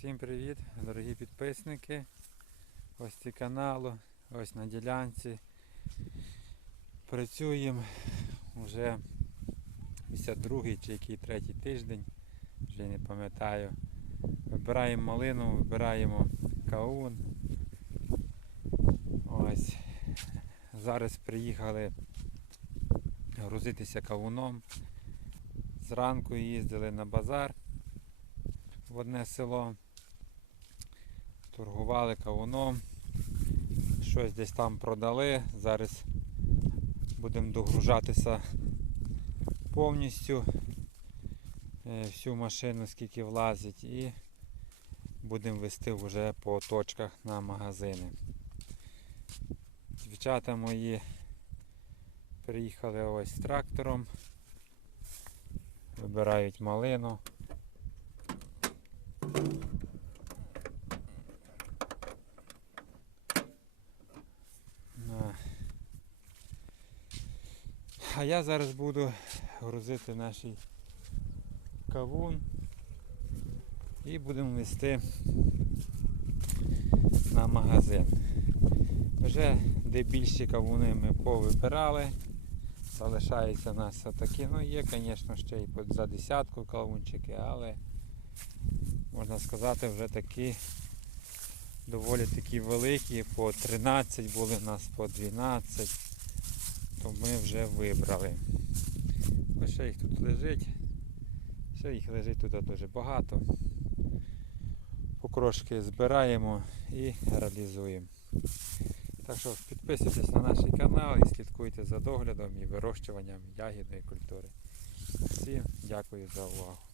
Всім привіт, дорогі підписники. Гості каналу. Ось на ділянці. Працюємо вже 52-й чи який третій тиждень, вже не пам'ятаю. Вибираємо малину, вибираємо каун. Ось. Зараз приїхали грузитися кавуном. Зранку їздили на базар в одне село. Торгували кавуном. Щось десь там продали. Зараз будемо догружатися повністю е, всю машину, скільки влазить, і будемо вести вже по точках на магазини. Дівчата мої приїхали ось з трактором, вибирають малину. На. А я зараз буду грузити наш кавун і будемо вести на магазин. Вже де більші кавуни ми повибирали. Залишаються у нас такі, ну є, звісно, ще й за десятку кавунчики, але можна сказати, вже такі доволі такі великі, по 13 були в нас по 12, то ми вже вибрали. Ось ще їх тут лежить. Ще їх лежить тут дуже багато. Покрошки збираємо і реалізуємо. Так що підписуйтесь на наш канал і слідкуйте за доглядом і вирощуванням ягідної культури. Всім дякую за увагу.